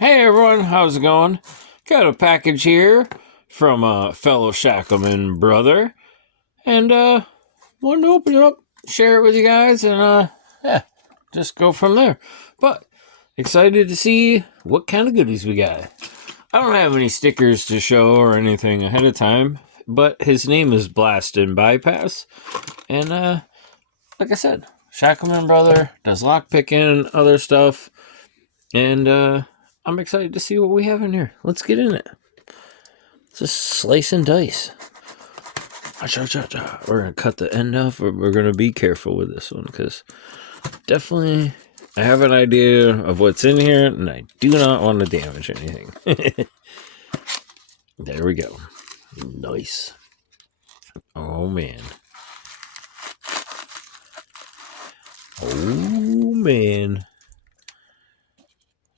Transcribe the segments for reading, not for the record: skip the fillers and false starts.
Hey everyone, how's it going? Got a package here from a fellow Shackleman brother, and wanted to open it up, share it with you guys, and yeah, just go from there. But excited to see what kind of goodies we got. I don't have any stickers to show or anything ahead of time, but his name is BlastNBypass, and like I said, Shackleman brother does lockpicking, other stuff, and I'm excited to see what we have in here. Let's get in it. Just slice and dice. We're going to cut the end off, but we're going to be careful with this one because definitely I have an idea of what's in here and I do not want to damage anything. There we go. Nice. Oh, man. Oh, man.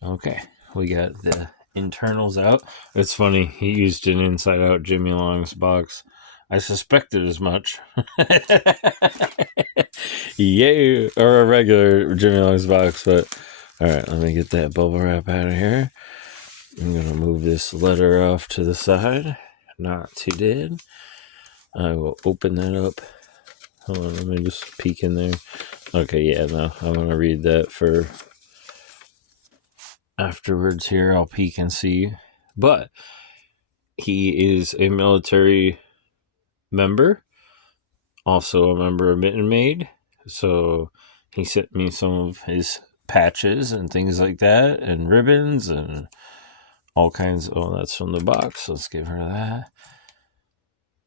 Okay, we got the internals out. It's funny, he used an inside-out Jimmy Long's box. I suspected as much. Yay! Or a regular Jimmy Long's box, but alright, let me get that bubble wrap out of here. I'm gonna move this letter off to the side. Not too dead. I will open that up. Hold on, let me just peek in there. Okay, yeah, no, I'm gonna read that for afterwards here. I'll peek and see. But he is a military member, also a member of Mitten Maid. So he sent me some of his patches and things like that, and ribbons and all kinds. Oh, that's from the box. Let's give her that.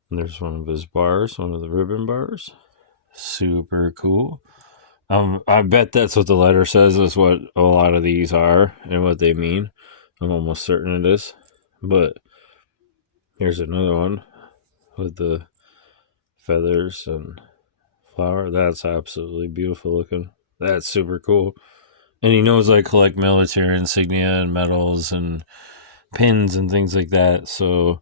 And there's one of his bars, one of the ribbon bars. Super cool. I bet that's what the letter says is what a lot of these are and what they mean. I'm almost certain it is. But here's another one with the feathers and flower. That's absolutely beautiful looking. That's super cool. And he knows I collect military insignia and medals and pins and things like that. So,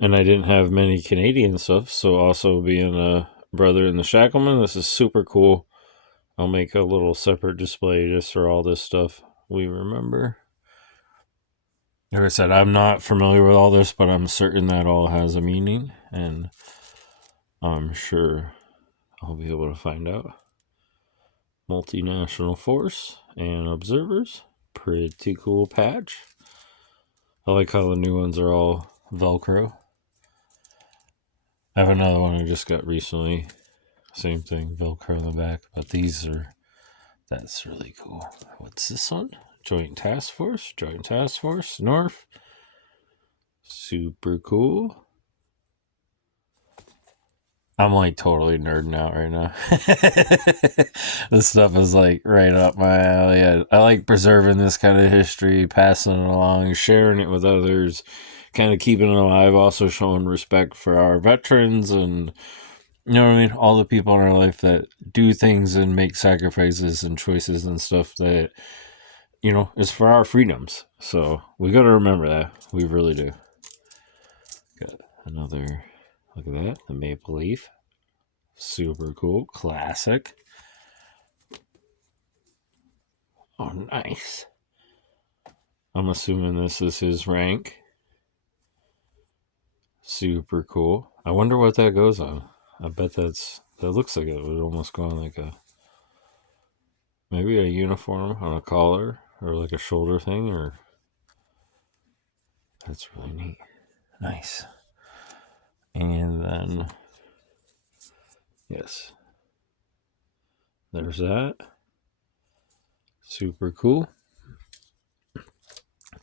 and I didn't have many Canadian stuff. So, also being a brother in the Shackleman, this is super cool. I'll make a little separate display just for all this stuff we remember. Like I said, I'm not familiar with all this, but I'm certain that all has a meaning, and I'm sure I'll be able to find out. Multinational Force and Observers. Pretty cool patch. I like how the new ones are all Velcro. I have another one I just got recently. Same thing, Velcro on the back. But these are, that's really cool. What's this one? Joint Task Force. Joint Task Force. North. Super cool. I'm like totally nerding out right now. This stuff is like right up my alley. I like preserving this kind of history, passing it along, sharing it with others, kind of keeping it alive, also showing respect for our veterans and, you know what I mean, all the people in our life that do things and make sacrifices and choices and stuff that, you know, is for our freedoms. So we got to remember that. We really do. Got another, look at that, the maple leaf. Super cool. Classic. Oh, nice. I'm assuming this is his rank. Super cool. I wonder what that goes on. I bet that looks like it would almost go on like maybe a uniform on a collar or like a shoulder thing, or that's really neat. Nice. And then, yes, there's that. Super cool.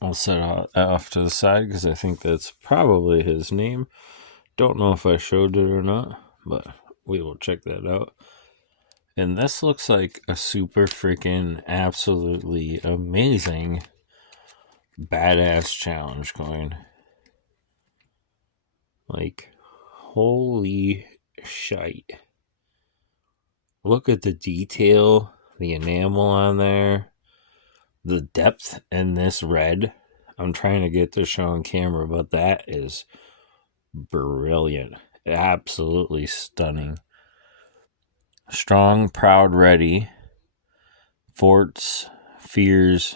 I'll set off to the side because I think that's probably his name. Don't know if I showed it or not, but we will check that out. And this looks like a super freaking absolutely amazing badass challenge coin. Like, holy shite. Look at the detail, the enamel on there, the depth in this red. I'm trying to get this show on camera, but that is brilliant. Absolutely stunning. Strong, proud, ready. Forts, fears,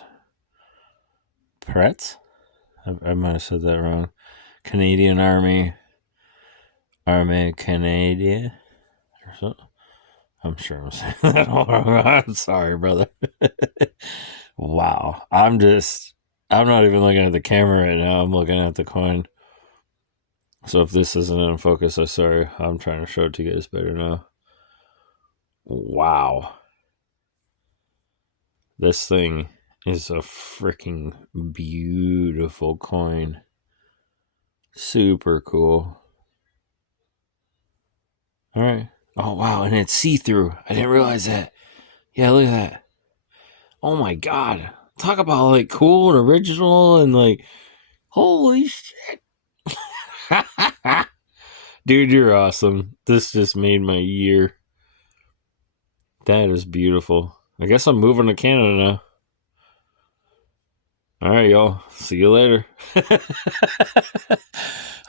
Pretz? I might have said that wrong. Canadian Army Canadian. I'm sure I'm saying that wrong. I'm sorry, brother. Wow. I'm not even looking at the camera right now. I'm looking at the coin. So if this isn't in focus, I'm sorry. I'm trying to show it to you guys better now. Wow. This thing is a freaking beautiful coin. Super cool. All right. Oh, wow. And it's see-through. I didn't realize that. Yeah, look at that. Oh, my God. Talk about, like, cool and original and, like, holy shit. Dude, you're awesome. This just made my year. That is beautiful. I guess I'm moving to Canada now. All right, y'all. See you later.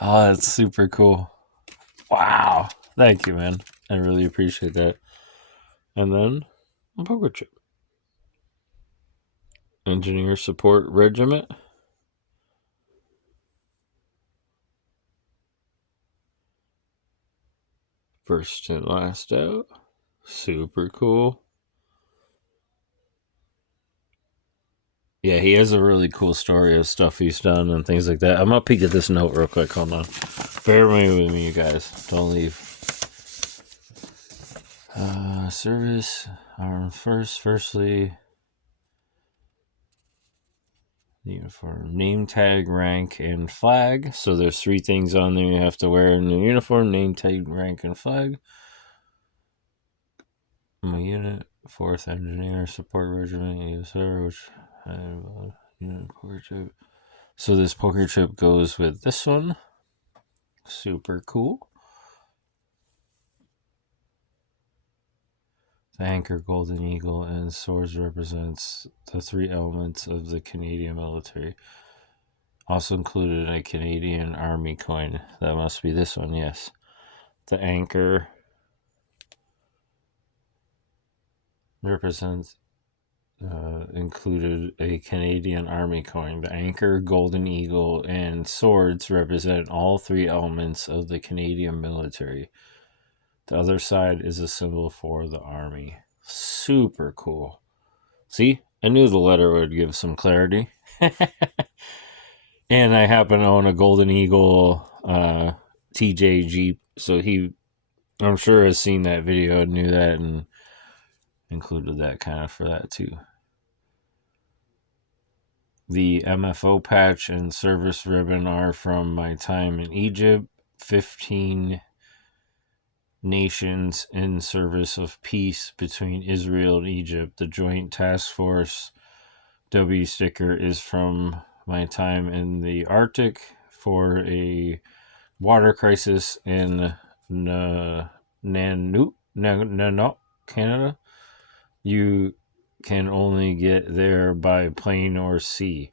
Oh, that's super cool. Wow. Thank you, man. I really appreciate that. And then a poker chip. Engineer Support Regiment. First and last out. Super cool. Yeah, he has a really cool story of stuff he's done and things like that. I'm going to peek at this note real quick. Hold on. Bear with me, you guys. Don't leave. Service. Firstly, uniform, name tag, rank, and flag. So there's 3 things on there you have to wear in the uniform: name tag, rank, and flag. My unit, 4th Engineer Support Regiment, yes sir, which I have a unit poker chip. So this poker chip goes with this one. Super cool. The anchor, golden eagle, and swords represents the 3 elements of the Canadian military. Also included a Canadian Army coin. That must be this one, yes. The anchor represents included a Canadian Army coin. The anchor, golden eagle, and swords represent all 3 elements of the Canadian military. The other side is a symbol for the Army. Super cool. See, I knew the letter would give some clarity. And I happen to own a golden eagle TJ Jeep, so I'm sure has seen that video and knew that and included that kind of for that too. The MFO patch and service ribbon are from my time in Egypt. 15 nations in service of peace between Israel and Egypt. The Joint Task Force W sticker is from my time in the Arctic for a water crisis in Nanook, Canada. You can only get there by plane or sea.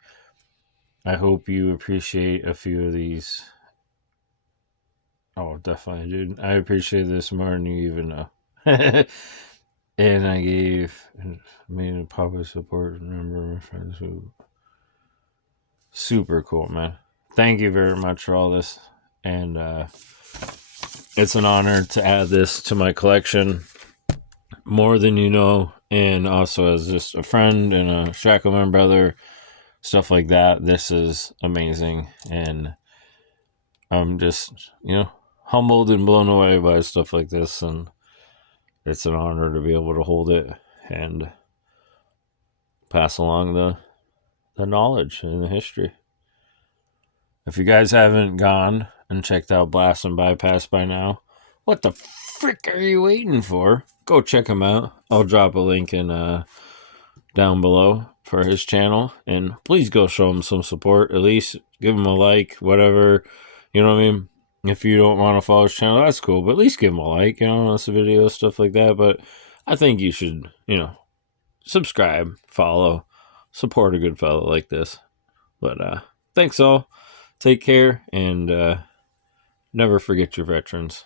I hope you appreciate a few of these. Oh, definitely, dude. I appreciate this more than you even know. And I made a public support member of my friends who. Super cool, man. Thank you very much for all this. And it's an honor to add this to my collection. More than you know. And also as just a friend and a Shackleman brother, stuff like that. This is amazing. And I'm just, humbled and blown away by stuff like this. And it's an honor to be able to hold it and pass along the knowledge and the history. If you guys haven't gone and checked out BlastNBypass by now, what the frick are you waiting for? Go check him out. I'll drop a link in down below for his channel, and please go show him some support. At least give him a like, whatever. You know what I mean? If you don't want to follow his channel, that's cool, but at least give him a like. That's a video, stuff like that. But I think you should, subscribe, follow, support a good fellow like this. But thanks all. Take care, and never forget your veterans.